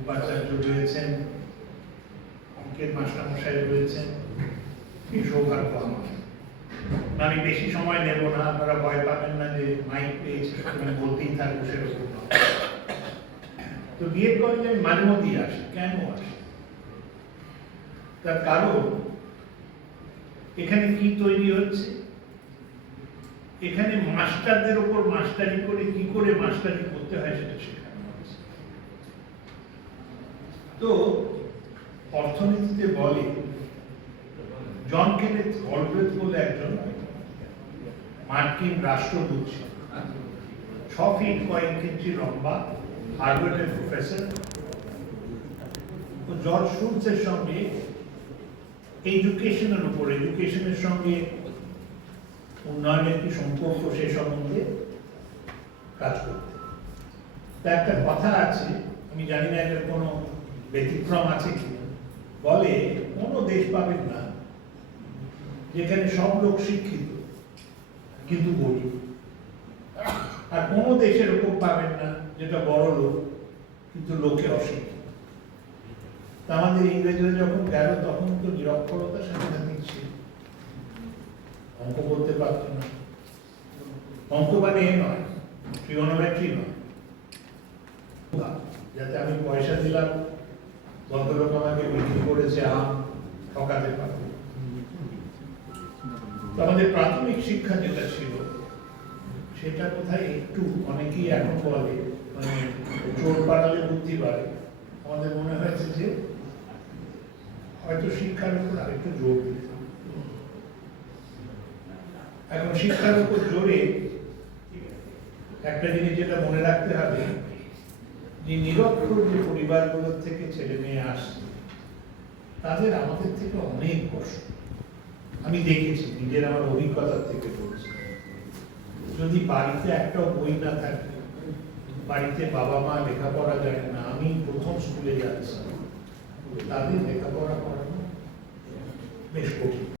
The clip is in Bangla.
উপাচার্য রয়েছেন, অঙ্কের মাস্টারমশাই রয়েছেন সৌভাগ্য আমার। আমি বেশি সময় নেব না, আপনারা ভয় পাবেন না যে মাইক পেয়েছি বলতেই থাকব সেরকম না। তো বিএড কলেজে আমি মাঝে মধ্যেই আসি, কেন আসি? তার কারণ, এখানে কি তৈরি হচ্ছে? এখানে মাস্টারদের উপর মাস্টারি করে কি করে মাস্টারি করতে হয় সেটা হচ্ছে তো অর্থনীতিতে বলে, জন কেনেথ গলব্রেথ বলে একজন মার্কিন রাষ্ট্রদূত ছ ফিট কয়েক ইঞ্চি লম্বা, হার্ভার্ডের প্রফেসর। জর্জ শুলসের সঙ্গে এডুকেশনের উপর এডুকেশনের সঙ্গে উন্নয়নের কি সম্পর্ক সে সম্বন্ধে কাজ করতে তা একটা কথা আছে, আমি জানি না এটার কোনো ব্যতিক্রম আছে কি বলে কোনো দেশ পাবেন না। যেখানে সব লোক শিক্ষিত, কিন্তু গরিব। আর কোনো দেশের ওপর পাবেন না যেটা বড় লোক, কিন্তু লোকে অশিক্ষিত। আমাদের ইংরেজরা যখন গেল, তখন তো নিরক্ষরতা সাংঘাতিক ছিল অঙ্ক করতে পারতো না। অঙ্ক মানে এ নয় ট্রিগোনোমেট্রি নয়। যাতে আমি পয়সা দিলাম ভদ্রলোক আমাকে বিক্রি করেছে আম ঠকাতে পারবে। তো আমাদের প্রাথমিক শিক্ষা যেটা ছিল, সেটা কোথায় একটু অনেকেই এখন বলে মানে চোর পাড়ালে বুদ্ধি বাড়ে। আমাদের মনে হয়েছে যে হয়তো শিক্ষার উপর আরেকটু জোর দিতে এখন শিক্ষার উপর জোরে একটা জিনিস যেটা মনে রাখতে হবে যে নিরক্ষর যে পরিবারগুলোর থেকে ছেলে মেয়ে আসছে, তাদের আমাদের থেকে অনেক কষ্ট। আমি দেখেছি, নিজের আমার অভিজ্ঞতার থেকে বলছি। যদি বাড়িতে একটা বই না থাকে, বাড়িতে বাবা মা লেখাপড়া জানে না, আমি প্রথম স্কুলে যাচ্ছি, তাদের লেখাপড়া করানো বেশ কঠিন।